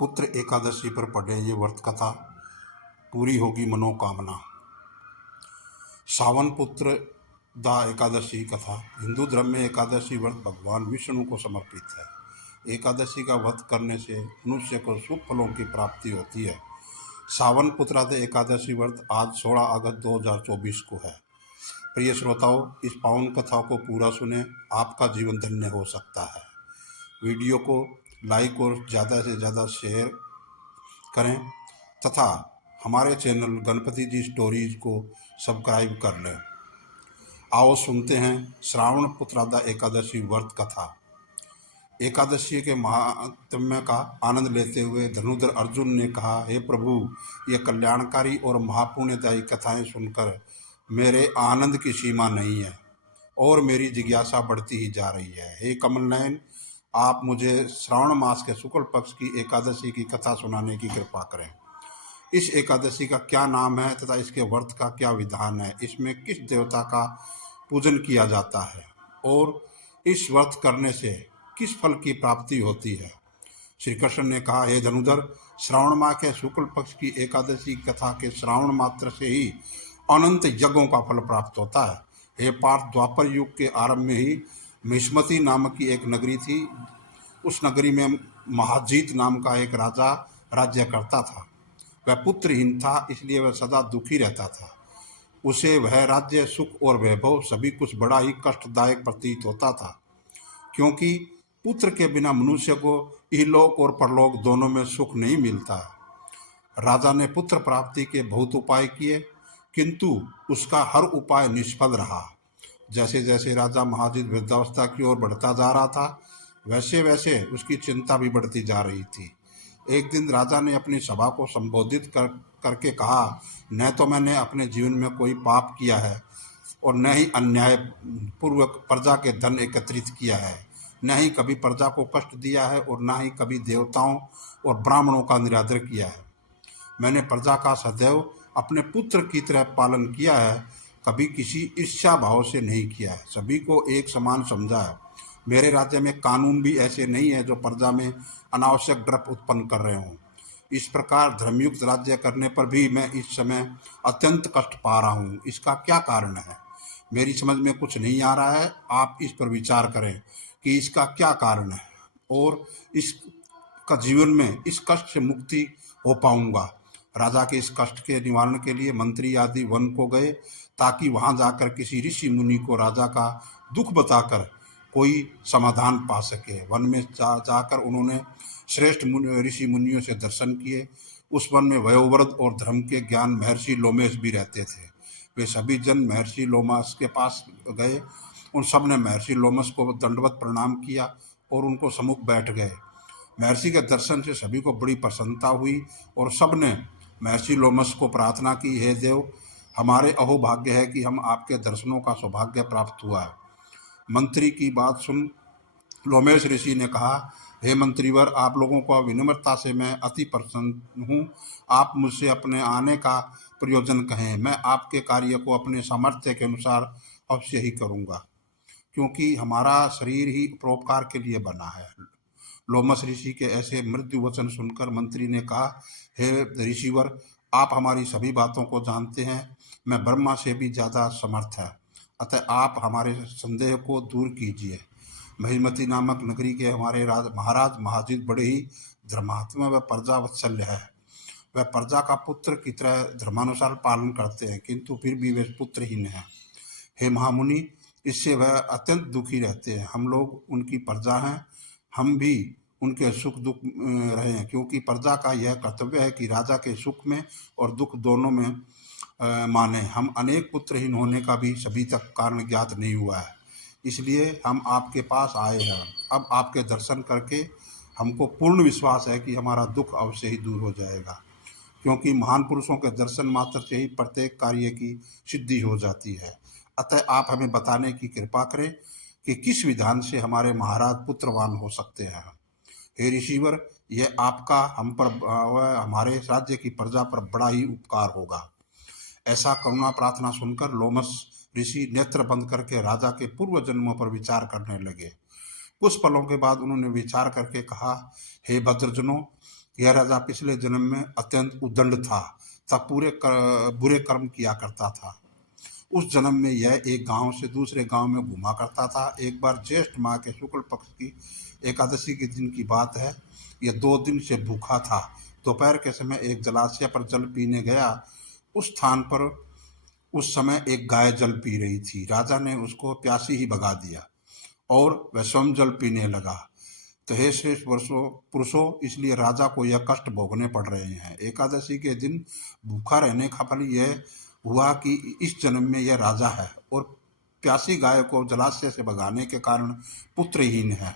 पुत्र एकादशी पर पढ़े ये व्रत कथा, पूरी होगी मनोकामना। सावन पुत्र दा एकादशी कथा। हिंदू धर्म में एकादशी व्रत भगवान विष्णु को समर्पित है। एकादशी का व्रत करने से मनुष्य को शुभ फलों की प्राप्ति होती है। सावन पुत्रादे एकादशी व्रत आज 16 अगस्त 2024 को है। प्रिय श्रोताओं, इस पावन कथा को पूरा सुने, आपका जीवन धन्य हो सकता है। वीडियो को लाइक और ज़्यादा से ज़्यादा शेयर करें तथा हमारे चैनल गणपति जी स्टोरीज को सब्सक्राइब कर लें। आओ सुनते हैं श्रावण पुत्रादा एकादशी व्रत कथा। एकादशी के महात्म्य का आनंद लेते हुए धनुधर अर्जुन ने कहा, हे प्रभु, ये कल्याणकारी और महापुण्यदायी कथाएं सुनकर मेरे आनंद की सीमा नहीं है और मेरी जिज्ञासा बढ़ती ही जा रही है। हे कमल नयन, आप मुझे श्रावण मास के शुक्ल पक्ष की एकादशी की कथा सुनाने की कृपा करें। इस एकादशी का क्या नाम है तथा इसके व्रत का क्या विधान है, इसमें किस देवता का पूजन किया जाता है और इस व्रत करने से किस फल की प्राप्ति होती है। श्री कृष्ण ने कहा, हे धनुधर, श्रावण माह के शुक्ल पक्ष की एकादशी कथा के श्रावण मात्र से ही अनंत यज्ञों का फल प्राप्त होता है। हे पार्थ, द्वापर युग के आरंभ में ही महिष्मती नामक की एक नगरी थी। उस नगरी में महाजीत नाम का एक राजा राज्य करता था। वह पुत्रहीन था, इसलिए वह सदा दुखी रहता था। उसे वह राज्य, सुख और वैभव सभी कुछ बड़ा ही कष्टदायक प्रतीत होता था, क्योंकि पुत्र के बिना मनुष्य को इहलोक और परलोक दोनों में सुख नहीं मिलता। राजा ने पुत्र प्राप्ति के बहुत उपाय किए, किंतु उसका हर उपाय निष्फल रहा। जैसे जैसे राजा महाजीत वृद्धावस्था की ओर बढ़ता जा रहा था, वैसे वैसे उसकी चिंता भी बढ़ती जा रही थी। एक दिन राजा ने अपनी सभा को संबोधित करके कहा, न तो मैंने अपने जीवन में कोई पाप किया है और न ही अन्याय पूर्वक प्रजा के धन एकत्रित किया है, न ही कभी प्रजा को कष्ट दिया है और न ही कभी देवताओं और ब्राह्मणों का निरादर किया है। मैंने प्रजा का सदैव अपने पुत्र की तरह पालन किया है, कभी किसी ईर्ष्या भाव से नहीं किया है, सभी को एक समान समझा है। मेरे राज्य में कानून भी ऐसे नहीं है जो प्रजा में अनावश्यक ड्रप उत्पन्न कर रहे हों। इस प्रकार धर्मयुक्त राज्य करने पर भी मैं इस समय अत्यंत कष्ट पा रहा हूँ। इसका क्या कारण है? मेरी समझ में कुछ नहीं आ रहा है। आप इस पर विचार करें कि इसका क्या कारण है और इसका जीवन में इस कष्ट से मुक्ति हो पाऊंगा। राजा के इस कष्ट के निवारण के लिए मंत्री आदि वन को गए, ताकि वहां जाकर किसी ऋषि मुनि को राजा का दुख बताकर कोई समाधान पा सके। वन में जाकर उन्होंने श्रेष्ठ ऋषि मुनियों से दर्शन किए। उस वन में वयोवृद्ध और धर्म के ज्ञान महर्षि लोमेश भी रहते थे। वे सभी जन महर्षि लोमस के पास गए। उन सब ने महर्षि लोमस को दंडवत प्रणाम किया और उनको सम्मुख बैठ गए। महर्षि के दर्शन से सभी को बड़ी प्रसन्नता हुई और सब ने महर्षि लोमस को प्रार्थना की, हे देव, हमारे अहोभाग्य है कि हम आपके दर्शनों का सौभाग्य प्राप्त हुआ है। मंत्री की बात सुन लोमेश ऋषि ने कहा, हे मंत्रीवर, आप लोगों को विनम्रता से मैं अति प्रसन्न हूँ। आप मुझसे अपने आने का प्रयोजन कहें, मैं आपके कार्य को अपने सामर्थ्य के अनुसार अवश्य ही करूँगा, क्योंकि हमारा शरीर ही परोपकार के लिए बना है। लोमस ऋषि के ऐसे मृत्यु वचन सुनकर मंत्री ने कहा, हे ऋषिवर, आप हमारी सभी बातों को जानते हैं। मैं ब्रह्मा से भी ज़्यादा समर्थ है, अतः आप हमारे संदेह को दूर कीजिए। महिष्मती नामक नगरी के हमारे महाराज महाजीत बड़े ही धर्मात्मा व प्रजा वत्सल्य है। वह प्रजा का पुत्र की तरह धर्मानुसार पालन करते हैं, किंतु फिर भी वे पुत्रहीन हैं। हे महामुनि, इससे वह अत्यंत दुखी रहते हैं। हम लोग उनकी प्रजा हैं, हम भी उनके सुख दुख रहें, क्योंकि प्रजा का यह कर्तव्य है कि राजा के सुख में और दुख दोनों में माने। हम अनेक पुत्रहीन होने का भी सभी तक कारण ज्ञात नहीं हुआ है, इसलिए हम आपके पास आए हैं। अब आपके दर्शन करके हमको पूर्ण विश्वास है कि हमारा दुख अवश्य ही दूर हो जाएगा, क्योंकि महान पुरुषों के दर्शन मात्र से ही प्रत्येक कार्य की सिद्धि हो जाती है। अतः आप हमें बताने की कृपा करें कि किस विधान से हमारे महाराज पुत्रवान हो सकते हैं। हे ऋषिवर, यह आपका हम पर हमारे राज्य की प्रजा पर बड़ा ही उपकार होगा। ऐसा करुणा प्रार्थना सुनकर लोमस ऋषि नेत्र बंद करके राजा के पूर्व जन्मों पर विचार करने लगे। कुछ पलों के बाद उन्होंने विचार करके कहा, हे भद्रजनों, यह राजा पिछले जन्म में अत्यंत उद्दंड था, तब बुरे कर्म किया करता था। उस जन्म में यह एक गांव से दूसरे गांव में घुमा करता था। एक बार ज्येष्ठ माह के शुक्ल पक्ष की एकादशी के दिन की बात है। यह 2 दिन से भूखा था। दोपहर के समय एक जलाशय पर जल पीने गया। उस स्थान पर उस समय एक गाय जल पी रही थी। राजा ने उसको प्यासी ही भगा दिया और वह स्वयं जल पीने लगा। तो हे श्रेष्ठ पुरुषों, इसलिए राजा को यह कष्ट भोगने पड़ रहे हैं। एकादशी के दिन भूखा रहने का फल यह हुआ कि इस जन्म में यह राजा है और प्यासी गाय को जलाशय से भगाने के कारण पुत्रहीन है।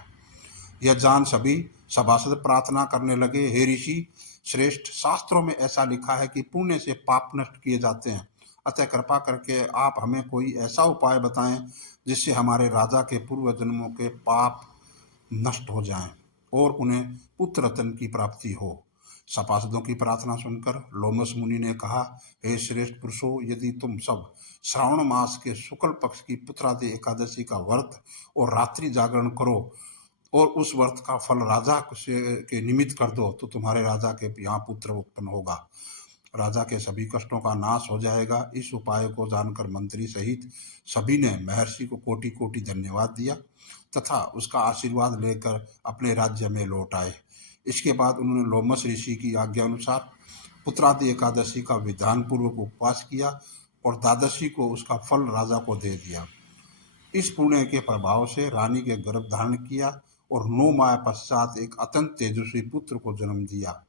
यह जान सभी सभासद प्रार्थना करने लगे, हे ऋषि श्रेष्ठ, शास्त्रों में ऐसा लिखा है कि पुण्य से पाप नष्ट किए जाते हैं। अतः कृपा करके आप हमें कोई ऐसा उपाय बताएं जिससे हमारे राजा के पूर्व जन्मों के पाप नष्ट हो जाएं और उन्हें पुत्र रत्न की प्राप्ति हो। सपासदों की प्रार्थना सुनकर लोमस मुनि ने कहा, हे श्रेष्ठ पुरुषों, यदि तुम सब श्रावण मास के शुक्ल पक्ष की पुत्रादि एकादशी का व्रत और रात्रि जागरण करो और उस व्रत का फल राजा के निमित्त कर दो, तो तुम्हारे राजा के यहाँ पुत्र उत्पन्न होगा। राजा के सभी कष्टों का नाश हो जाएगा। इस उपाय को जानकर मंत्री सहित सभी ने महर्षि को कोटि कोटि धन्यवाद दिया तथा उसका आशीर्वाद लेकर अपने राज्य में लौट आए। इसके बाद उन्होंने लोमस ऋषि की आज्ञा अनुसार पुत्रादि एकादशी का विधान पूर्वक उपवास किया और द्वादशी को उसका फल राजा को दे दिया। इस पुण्य के प्रभाव से रानी के गर्भ धारण किया और 9 माह पश्चात एक अत्यंत तेजस्वी पुत्र को जन्म दिया।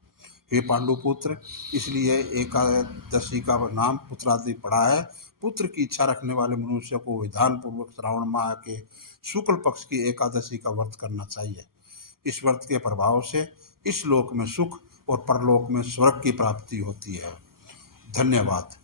हे पांडुपुत्र, इसलिए एकादशी का नाम पुत्रादि पड़ा है। पुत्र की इच्छा रखने वाले मनुष्य को विधान पूर्वक श्रावण माह के शुक्ल पक्ष की एकादशी का व्रत करना चाहिए। इस व्रत के प्रभाव से इस लोक में सुख और परलोक में स्वर्ग की प्राप्ति होती है। धन्यवाद।